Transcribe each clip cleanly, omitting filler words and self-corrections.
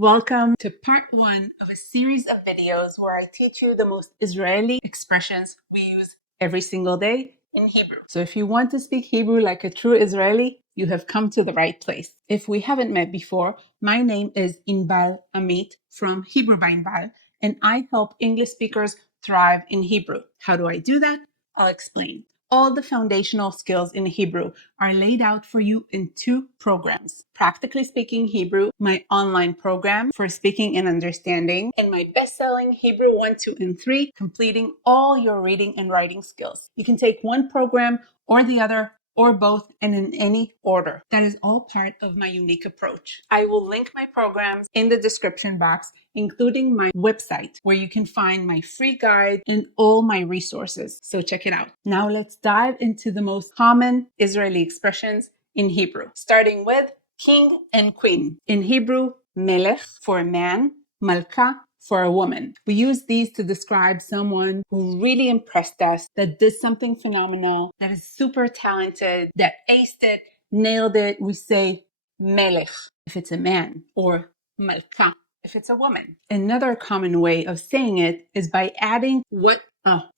Welcome to part 1 of a series of videos where I teach you the most Israeli expressions we use every single day in Hebrew. So if you want to speak Hebrew like a true Israeli, you have come to the right place. If we haven't met before, my name is Inbal Amit from Hebrew by Inbal, and I help English speakers thrive in Hebrew. How do I do that? I'll explain. All the foundational skills in Hebrew are laid out for you in 2 programs. Practically Speaking Hebrew, my online program for speaking and understanding, and my best-selling Hebrew 1, 2, and 3, completing all your reading and writing skills. You can take one program or the other, or both, and in any order. That is all part of my unique approach. I will link my programs in the description box, including my website, where you can find my free guide and all my resources. So check it out. Now let's dive into the most common Israeli expressions in Hebrew, starting with king and queen. In Hebrew, melech for a man, malka for a woman. We use these to describe someone who really impressed us, that did something phenomenal, that is super talented, that aced it, nailed it. We say melech if it's a man, or malka if it's a woman. Another common way of saying it is by adding what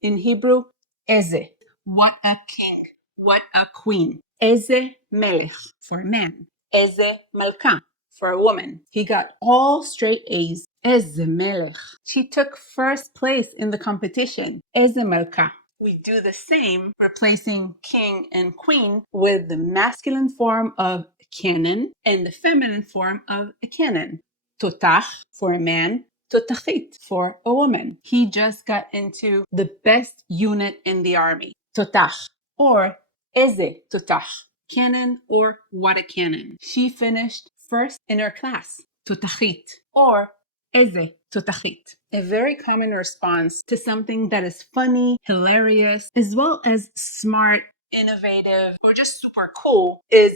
in Hebrew, eze, what a king, what a queen. Eze melech for a man, eze malka for a woman. He got all straight A's. Eze melech. She took first place in the competition. Eze malka. We do the same, replacing king and queen with the masculine form of canon and the feminine form of a cannon. Totach for a man, totachit for a woman. He just got into the best unit in the army. Totach, or eze totach, cannon or what a cannon. She finished first in her class. Totachit, or eze totachit. A very common response to something that is funny, hilarious, as well as smart, innovative, or just super cool is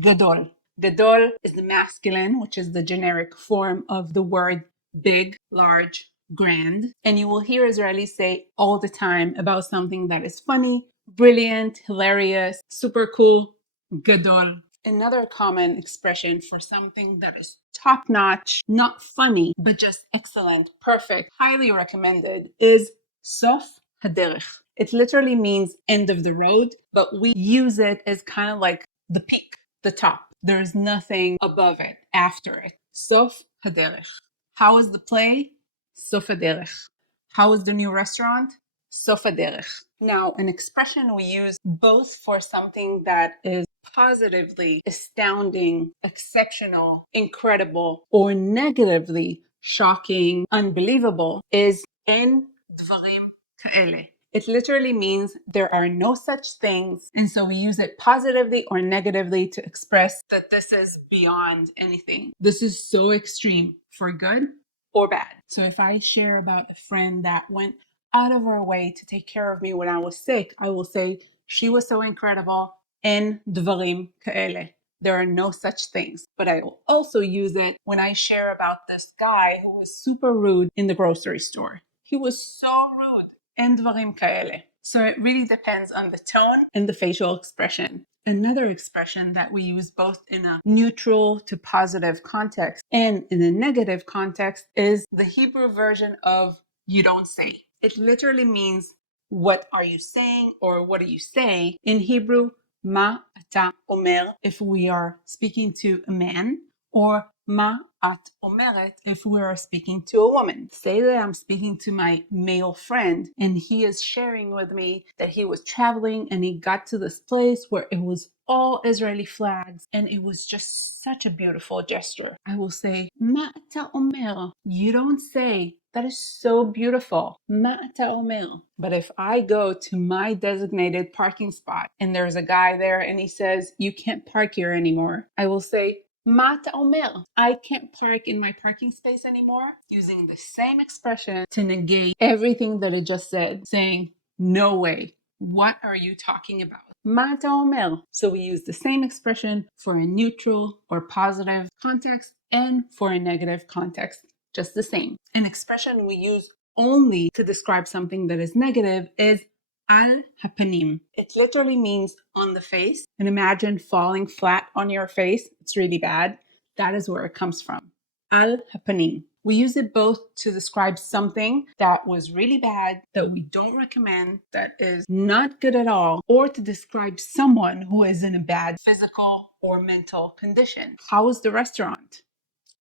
gadol. Gadol is the masculine, which is the generic form of the word big, large, grand. And you will hear Israelis say all the time about something that is funny, brilliant, hilarious, super cool, gadol. Another common expression for something that is top-notch, not funny, but just excellent, perfect, highly recommended is sof haderech. It literally means end of the road, but we use it as kind of like the peak, the top. There's nothing above it, after it. Sof haderech. How is the play? Sof haderech. How is the new restaurant? Sof haderech. Now, an expression we use both for something that is positively astounding, exceptional, incredible, or negatively shocking, unbelievable is en dvarim kaele. It literally means there are no such things, and so we use it positively or negatively to express that this is beyond anything. This is so extreme for good or bad. So if I share about a friend that went out of her way to take care of me when I was sick, I will say she was so incredible. En dvarim kaele. There are no such things. But I will also use it when I share about this guy who was super rude in the grocery store. He was so rude. En dvarim kaele. So it really depends on the tone and the facial expression. Another expression that we use both in a neutral to positive context and in a negative context is the Hebrew version of you don't say. It literally means what are you saying or what do you say? In Hebrew, ma ata omer if we are speaking to a man, or ma at omeret if we are speaking to a woman. Say that I'm speaking to my male friend and he is sharing with me that he was traveling and he got to this place where it was all Israeli flags and it was just such a beautiful gesture. I will say, ma ata omer. You don't say. That is so beautiful. Ma ata omer. But if I go to my designated parking spot and there's a guy there and he says, you can't park here anymore, I will say, Ma ata omer. I can't park in my parking space anymore, using the same expression to negate everything that I just said, saying, no way. What are you talking about? Ma ata omer. So we use the same expression for a neutral or positive context and for a negative context. Just the same. An expression we use only to describe something that is negative is al hapanim. It literally means on the face. And imagine falling flat on your face. It's really bad. That is where it comes from. Al hapanim. We use it both to describe something that was really bad, that we don't recommend, that is not good at all, or to describe someone who is in a bad physical or mental condition. How was the restaurant?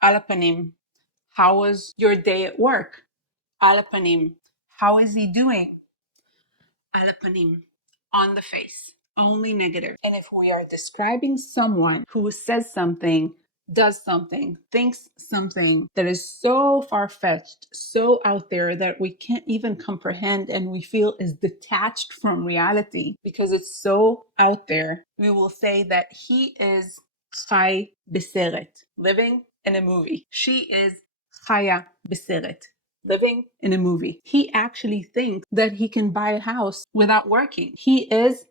Al hapanim. How was your day at work? Al hapanim. How is he doing? Al hapanim. On the face. Only negative. And if we are describing someone who says something, does something, thinks something that is so far-fetched, so out there that we can't even comprehend and we feel is detached from reality because it's so out there, we will say that he is chai beseret, living in a movie. She is chaya beseret, living in a movie. He actually thinks that he can buy a house without working. He is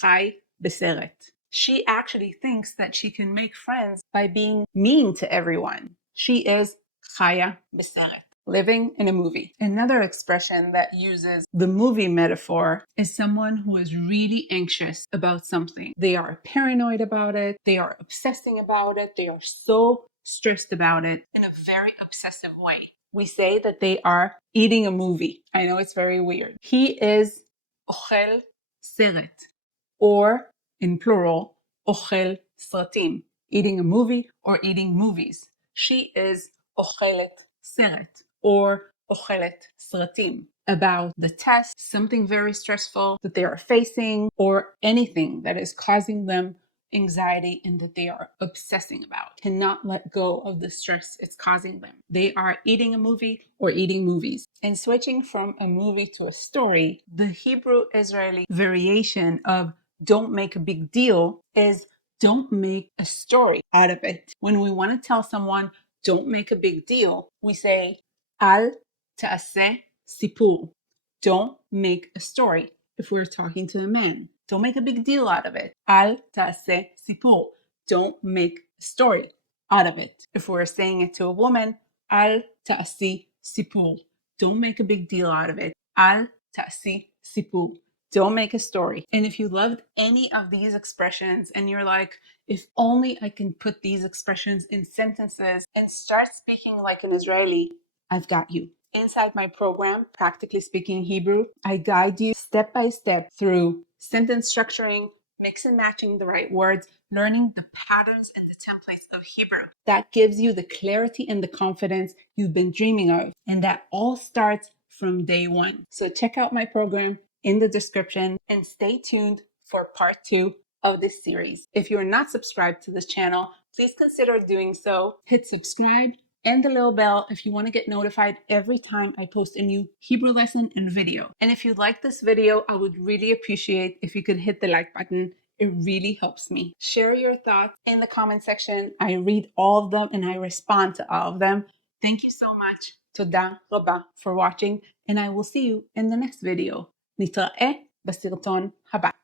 chai beseret. She actually thinks that she can make friends by being mean to everyone. She is chaya beseret, living in a movie. Another expression that uses the movie metaphor is someone who is really anxious about something. They are paranoid about it. They are obsessing about it. They are so stressed about it in a very obsessive way. We say that they are eating a movie. I know it's very weird. He is ochel seret, or in plural, ochel sratim, eating a movie or eating movies. She is ochelet seret, or ochelet sratim, about the test, something very stressful that they are facing, or anything that is causing them anxiety and that they are obsessing about, cannot let go of the stress it's causing them. They are eating a movie or eating movies. And switching from a movie to a story, the Hebrew Israeli variation of don't make a big deal is don't make a story out of it. When we want to tell someone don't make a big deal, we say al ta'aseh sipur. Don't make a story. If we're talking to a man, don't make a big deal out of it. Al ta'aseh sipur. Don't make a story out of it. If we're saying it to a woman, al ta'asi sipur. Don't make a big deal out of it. Al ta'asi sipur. Don't make a story. And if you loved any of these expressions and you're like, if only I can put these expressions in sentences and start speaking like an Israeli, I've got you. Inside my program, Practically Speaking Hebrew, I guide you step by step through sentence structuring, mix and matching the right words, learning the patterns and the templates of Hebrew. That gives you the clarity and the confidence you've been dreaming of. And that all starts from day one. So check out my program in the description and stay tuned for part 2 of this series. If you're not subscribed to this channel, please consider doing so. Hit subscribe and the little bell if you want to get notified every time I post a new Hebrew lesson and video. And if you like this video, I would really appreciate if you could hit the like button. It really helps me. Share your thoughts in the comment section. I read all of them and I respond to all of them. Thank you so much. Toda raba for watching, and I will see you in the next video. נתראה בסרטון הבא.